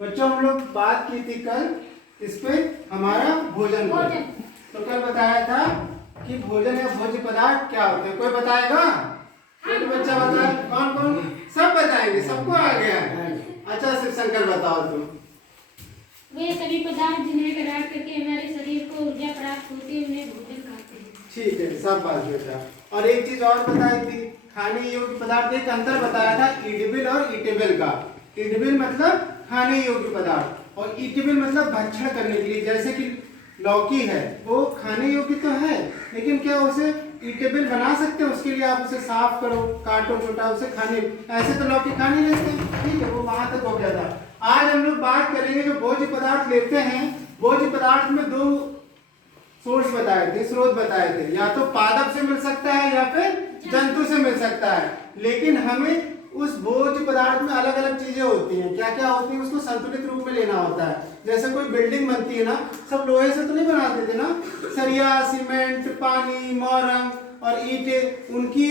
बच्चों हम लोग बात की थी कल इस पे हमारा भोजन पे। तो कल बताया था कि भोजन या भोज्य पदार्थ क्या होते हैं। कोई बताएगा? कोई बच्चा बताए? कौन कौन? सब बताएंगे, सबको आ गया है। अच्छा शिव शंकर बताओ तुम। वे सभी पदार्थ जिन्हें ग्रहण करके हमारे शरीर को ऊर्जा प्राप्त होती है उन्हें भोजन कहते हैं। ठीक है, सब बात बेटा। और एक चीज और बताई थी, खाने योग्य पदार्थ। एक अंतर बताया था ईडेबल और ईटेबल का। ईडेबल मतलब खाने योग्य पदार्थ और ईटेबल मतलब भक्षण करने के लिए। जैसे कि लौकी है, वो खाने योग्य तो है लेकिन क्या उसे ईटेबल बना सकते हैं? उसके लिए आप उसे साफ करो, काटो छोटा, उसे खाने। ऐसे तो लौकी खा नहीं लेते, ठीक है, वो वहां तक हो गया था। आज हम लोग बात करेंगे जो भोज्य पदार्थ लेते हैं। भोज्य पदार्थ में दो सोर्स बताए थे, स्रोत बताए थे। या तो पादप से मिल सकता है या फिर जंतु से मिल सकता है। लेकिन हमें उस भोज्य पदार्थ में अलग अलग चीजें होती हैं। क्या क्या होती है उसको संतुलित रूप में लेना होता है। जैसे कोई बिल्डिंग बनती है ना, सब लोहे से तो नहीं बनाते थे ना। सरिया, सीमेंट, पानी, मोरंग और ईंटें, उनकी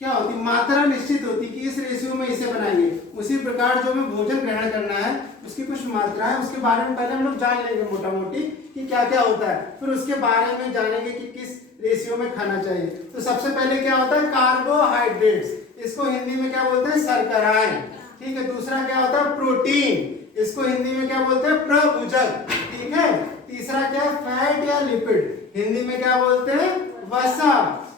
क्या होती, मात्रा निश्चित होती कि इस रेशियो में इसे बनाएंगे। उसी प्रकार जो हमें भोजन ग्रहण करना है उसकी कुछ मात्रा है। उसके बारे में पहले हम लोग जान लेंगे मोटा मोटी कि क्या क्या होता है, फिर उसके बारे में जानेंगे कि किस रेशियो में खाना चाहिए। तो सबसे पहले क्या होता है, कार्बोहाइड्रेट्स, इसको हिंदी में क्या बोलते हैं, शर्कराएं। ठीक है। दूसरा क्या होता है, प्रोटीन, इसको हिंदी में क्या बोलते हैं, प्रभुजक। ठीक है। तीसरा क्या है, फैट या लिपिड, हिंदी में क्या बोलते हैं, वसा।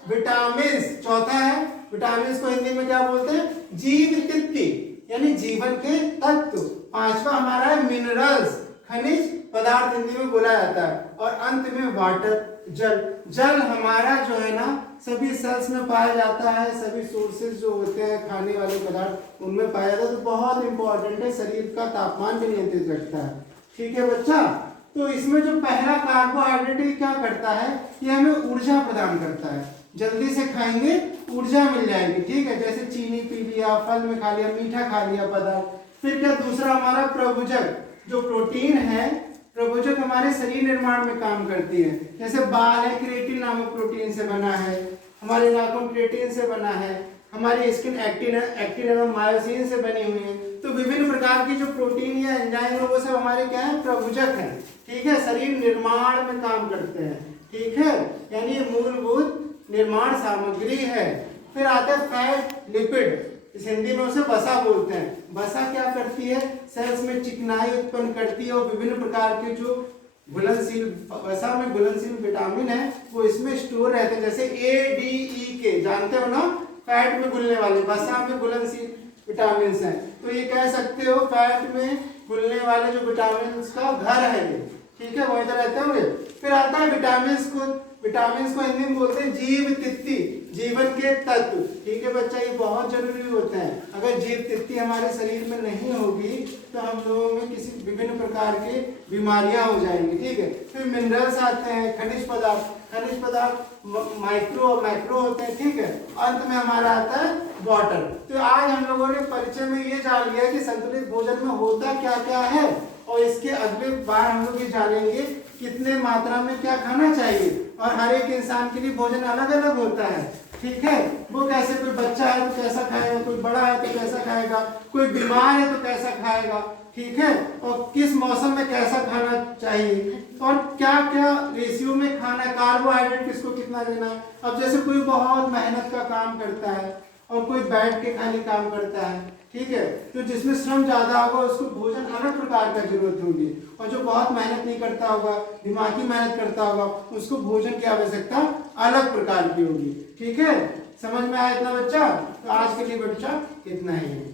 विटामिन, चौथा है विटामिन को हिंदी में क्या बोलते हैं, जीव तत्व यानी जीवन के तत्व। पांचवा हमारा है मिनरल्स, खनिज पदार्थ हिंदी में बोला जाता है। और अंत में वाटर, जल। जल हमारा जो है ना सभी सेल्स में पाया जाता है, सभी सोर्सेज जो होते हैं खाने वाले पदार्थ उनमें पाया जाता है। तो बहुत इंपॉर्टेंट है, शरीर का तापमान भी नियंत्रित रखता है। ठीक है बच्चा। तो इसमें जो पहला कार्बोहाइड्रेट क्या करता है, ये हमें ऊर्जा प्रदान करता है। जल्दी से खाएंगे ऊर्जा मिल जाएगी। ठीक है। जैसे चीनी पी लिया, फल में खा लिया, मीठा खा लिया पदार्थ। फिर क्या दूसरा हमारा प्रभुजक, जो प्रोटीन है, प्रभुजक हमारे शरीर निर्माण में काम करती है। जैसे बाल है, क्रिएटिन नामक प्रोटीन से बना है। हमारे नाखून क्रिएटिन से बना है। हमारी स्किन एक्टिन एवं मायोसिन से बनी हुई है। तो विभिन्न प्रकार की जो प्रोटीन या एंजाइम है वो सब हमारे क्या है, प्रभुजक है। ठीक है। शरीर निर्माण में काम करते हैं। ठीक है। यानी ये मूलभूत निर्माण सामग्री है। फिर आता है फैट, लिपिड, इस हिंदी में उसे वसा बोलते हैं। वसा क्या करती है, सेल्स में चिकनाई उत्पन्न करती है और विभिन्न प्रकार के जो घुलनशील, वसा में घुलनशील विटामिन है वो इसमें स्टोर रहते हैं। जैसे ए, डी, ई के जानते हो ना, फैट में घुलने वाले, वसा में घुलनशील विटामिन हैं। तो ये कह सकते हो फैट में घुलने वाले जो विटामिन का घर है ये। ठीक है, वो इधर रहते होंगे। फिर आता है विटामिन को हिंदी में बोलते हैं जीव तत्व, जीवन के तत्व। ठीक है बच्चा, ये बहुत जरूरी होते हैं। अगर जीव तत्व हमारे शरीर में नहीं होगी तो हम लोगों में किसी विभिन्न प्रकार की बीमारियां हो जाएंगी। ठीक है। फिर मिनरल्स आते हैं, खनिज पदार्थ माइक्रो और मैक्रो होते हैं। ठीक है। अंत में हमारा आता है वाटर। तो आज हम लोगों ने परिचय में ये जान लिया कि संतुलित भोजन में होता क्या क्या है, और इसके अगले बार हम लोग ये जानेंगे कितने मात्रा में क्या खाना चाहिए। और हर एक इंसान के लिए भोजन अलग अलग होता है। ठीक है। वो कैसे, कोई बच्चा है तो कैसा खाएगा, कोई बड़ा है तो कैसा खाएगा, कोई बीमार है तो कैसा खाएगा। ठीक है। और किस मौसम में कैसा खाना चाहिए और क्या क्या रेशियो में खाना है, कार्बोहाइड्रेट किसको कितना देना है। अब जैसे कोई बहुत मेहनत का काम करता है और कोई बैठ के खाली काम करता है, ठीक है, तो जिसमें श्रम ज्यादा होगा उसको भोजन अलग प्रकार का जरूरत होगी। और जो बहुत मेहनत नहीं करता होगा, दिमागी मेहनत करता होगा, उसको भोजन की आवश्यकता अलग प्रकार की होगी। ठीक है। समझ में आया इतना बच्चा? तो आज के लिए बच्चा इतना ही है।